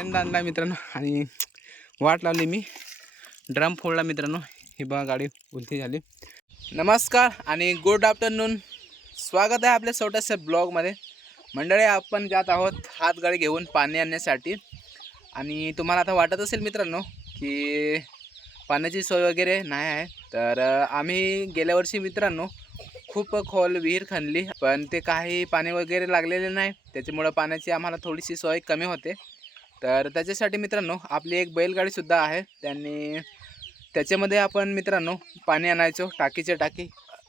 पहिल्यांदा आणला मित्रांनो आणि वाट लावली मी. ड्रम फोडला मित्रांनो. ही बघा गाडी उलटी झाली. नमस्कार आणि गुड आफ्टरनून स्वागत आहे आपल्या छोट्याशा ब्लॉगमध्ये. मंडळी आपण जात आहोत हातगाडी घेऊन पाणी आणण्यासाठी. आणि तुम्हाला आता वाटत असेल मित्रांनो की पाण्याची सोय वगैरे नाही आहे. तर आम्ही गेल्या वर्षी मित्रांनो खूप खोल विहीर खणली. पण ते काही पाणी वगैरे लागलेले नाही. त्याच्यामुळं पाण्याची आम्हाला थोडीशी सोय कमी होते. तर त्याच्यासाठी मित्रांनो आपली एक बैलगाडीसुद्धा आहे. त्यांनी त्याच्यामध्ये आपण मित्रांनो पाणी आणायचो टाकीच्या टाकी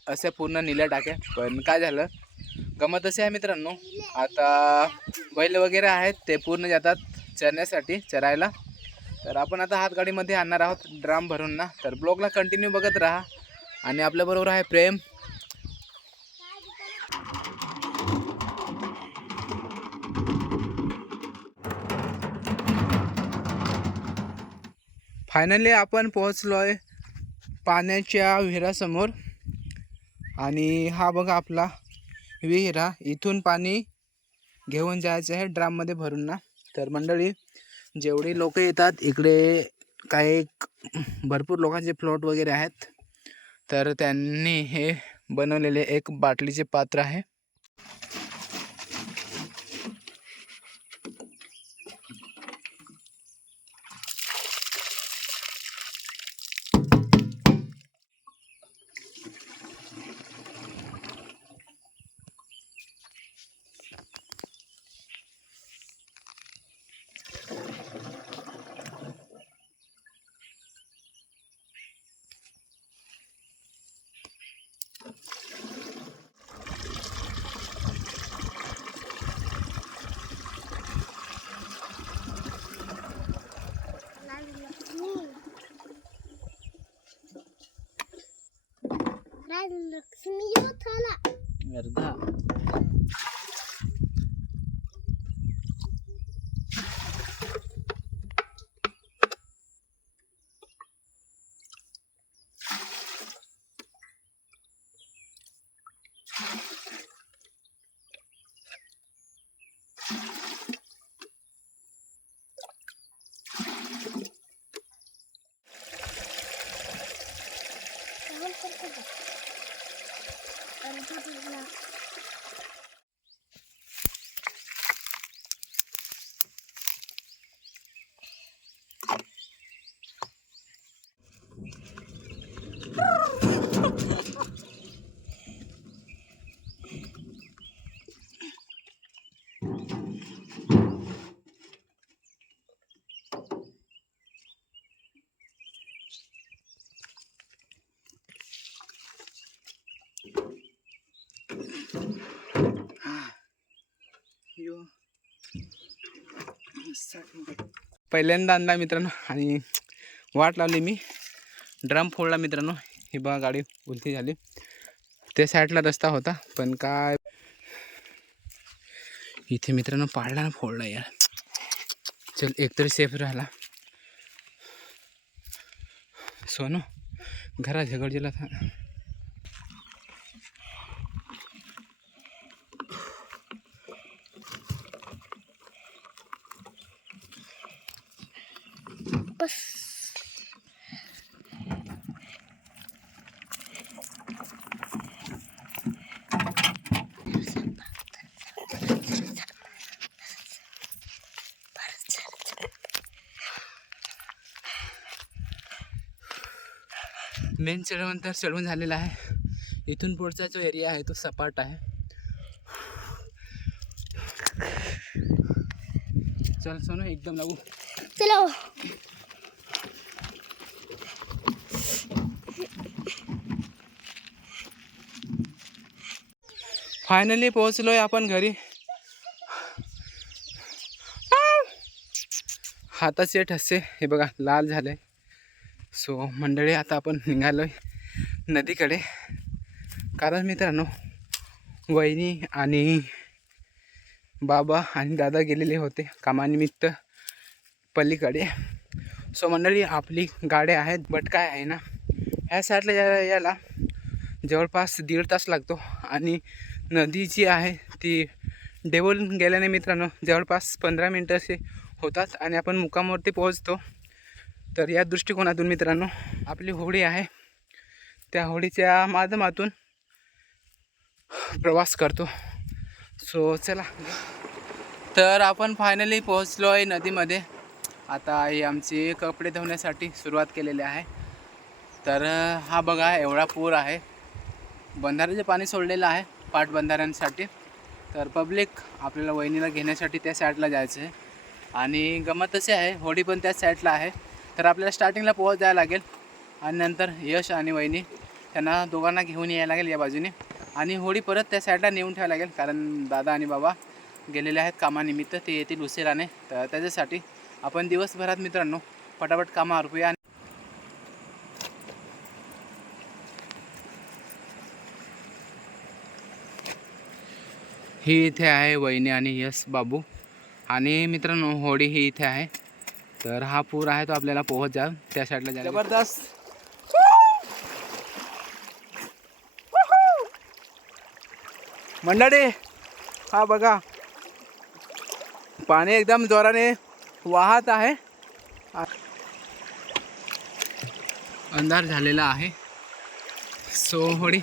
असे पूर्ण निल्या टाक्या. पण काय झालं गमत असे आहे मित्रांनो आता बैल वगैरे आहेत ते पूर्ण जातात चरण्यासाठी चरायला. तर आपण आता हातगाडीमध्ये आणणार आहोत ड्राम भरून ना. तर ब्लॉगला कंटिन्यू बघत राहा. आणि आपल्याबरोबर आहे प्रेम. फायनली आपण पोहोचलो आहे पाण्याच्या विहिरासमोर. आणि हा बघा आपला विहिरा इथून पाणी घेऊन जायचं आहे ड्राममध्ये भरून ना. तर मंडळी जेवढी लोक येतात इकडे काही भरपूर लोकांचे फ्लोट वगैरे आहेत. तर त्यांनी हे बनवलेले एक बाटलीचे पात्र आहे. Ben Smilotala. Verda. पहिल्यांदा आणला मित्रांनो आणि वाट लावली मी. ड्रम फोडला मित्रांनो. ही बघा गाडी उलटी झाली. त्या साईडला रस्ता होता पण काय? इथे मित्रांनो पाडला ना फोडला यार. चल एकतरी सेफ राहिला. सोनू घरा झगडजेला था बस मेन चढवून तर चढवून झालेला आहे. इथून पुढचा जो एरिया आहे तो सपाट आहे. चल सोनू एकदम लागू. चलो फायनली पोहोचलोय आपण घरी. हाताचे ठसे हे बघा लाल झाले सो मंडळी आता आपण निघालोय नदीकडे. कारण मित्रांनो वहिनी आणि बाबा आणि दादा गेलेले होते कामानिमित्त पलीकडे. सो मंडळी आपली गाड्या आहेत बट काय आहे ना ह्या साईडला या याला जवळपास दीड तास लागतो. आणि नदी जी आहे ती डेवलून गेल्याने मित्रांनो जवळपास पंधरा मिनटं असे होतात आणि आपण मुकामावरती पोहोचतो. तर या दृष्टिकोनातून मित्रांनो आपली होडी आहे. त्या होडीच्या माध्यमातून प्रवास करतो. सो चला. तर आपण फायनली पोहोचलो आहे नदीमध्ये. आता ही आमची कपडे धुण्यासाठी सुरुवात केलेली आहे. तर हा बघा एवढा पूर आहे. बंधाऱ्याचे पाणी सोडलेलं आहे पाटबंधाऱ्यांसाठी तर पब्लिक आपल्याला वहिनीला घेण्यासाठी त्या साईडला जायचं आहे आणि गमत अशी आहे होडी पण त्याच साईडला आहे. तर आपल्याला स्टार्टिंगला पोहोच जायला लागेल. आणि नंतर यश आणि वहिनी त्यांना दोघांना घेऊन यायला लागेल या बाजूने. आणि होडी परत त्या साईडला नेऊन ठेवायला लागेल कारण दादा आणि बाबा गेलेले आहेत कामानिमित्त ते येतील उशिराने. तर त्याच्यासाठी आपण दिवसभरात मित्रांनो पटापट कामं आरपूया आणि ही इथे आहे वहिनी आणि यश बाबू. आणि मित्रांनो होडी ही इथे आहे. तर हा पूर आहे तो आपल्याला पोहोच जा. त्या साईडला जायला जबरदस्त. मंडळी हा बघा. पाणी एकदम जोराने वाहत आहे. अंधार झालेला आहे. सो होडी.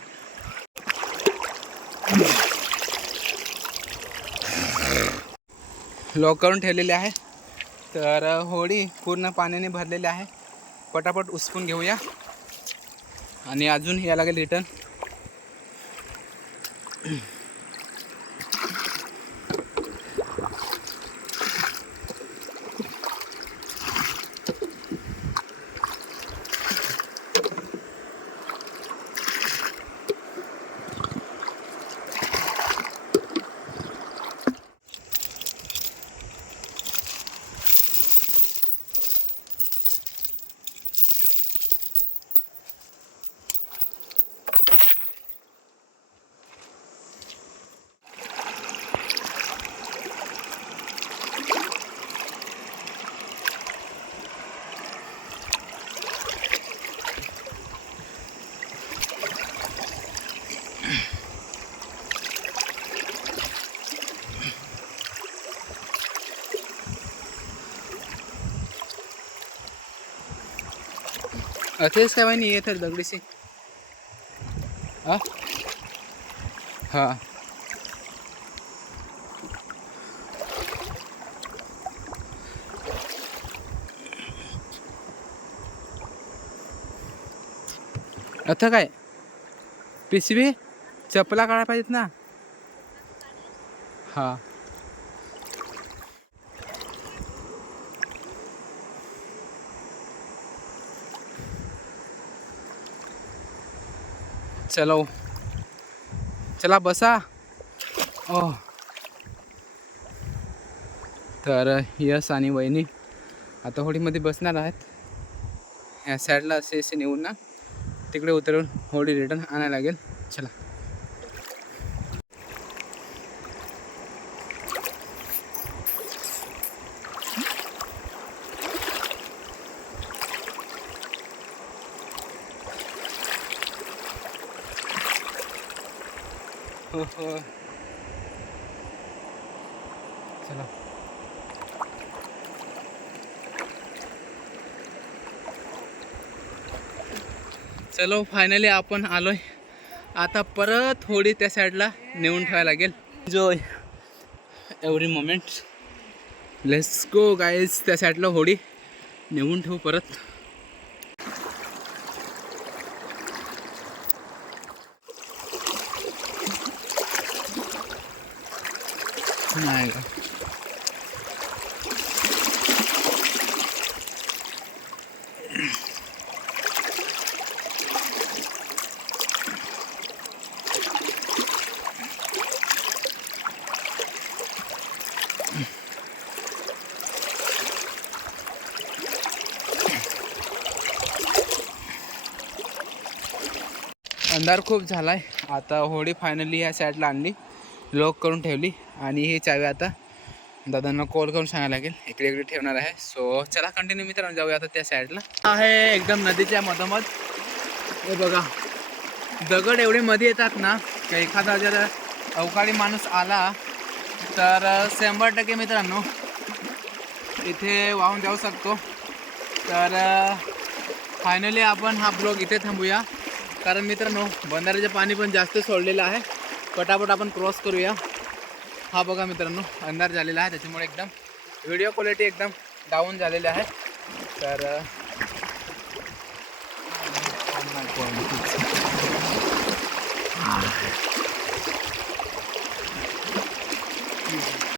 लॉक करून ठेवलेले आहे. तर होडी पूर्ण पाण्याने भरलेली आहे. पटापट उसकून घेऊया. आणि अजून या लागेल रिटर्न तेच काय माहिती येत दगडीशी. हा? हां. आता काय? पिशवी? चपला काढायला पाहिजेत ना? हा. चलो। चला बसा। ओ। तर यश आणि वहिनी आता होडीमध्ये बसणार आहेत. ह्या साईडला असे असे नेऊन ना तिकडे उतरून होडी रिटर्न आणायला लागेल. चला. हो हो चला. चलो फायनली आपण आलोय. आता परत होडी त्या साईडला नेऊन ठेवायला लागेल. जो every moment let's go guys त्या साईडला होडी नेऊन ठेवू परत. नाही का अंधार खूप झाला आहे आता होडी फायनली ह्या साईडला आणली. लॉक करून ठेवली आणि ही चावी आता दादांना कॉल करून सांगायला लागेल. इकडे इकडे ठेवणार आहे. सो चला कंटिन्यू मित्रांनो जाऊया आता त्या साईडला आहे एकदम नदीच्या मधोमध. हे बघा. दगड एवढे मध्ये येतात ना की एखादा जर अवकाळी माणूस आला तर शंभर टक्के मित्रांनो इथे वाहून जाऊ शकतो. तर फायनली आपण हा ब्लॉग इथे थांबूया. कारण मित्रांनो बंधाऱ्याचे पाणी पण जास्त सोडलेलं आहे. पटापट आपण क्रॉस करूया. हा बघा मित्रांनो अंधार झालेला आहे त्याच्यामुळे एकदम व्हिडिओ क्वालिटी एकदम डाऊन झालेली आहे. तर अ,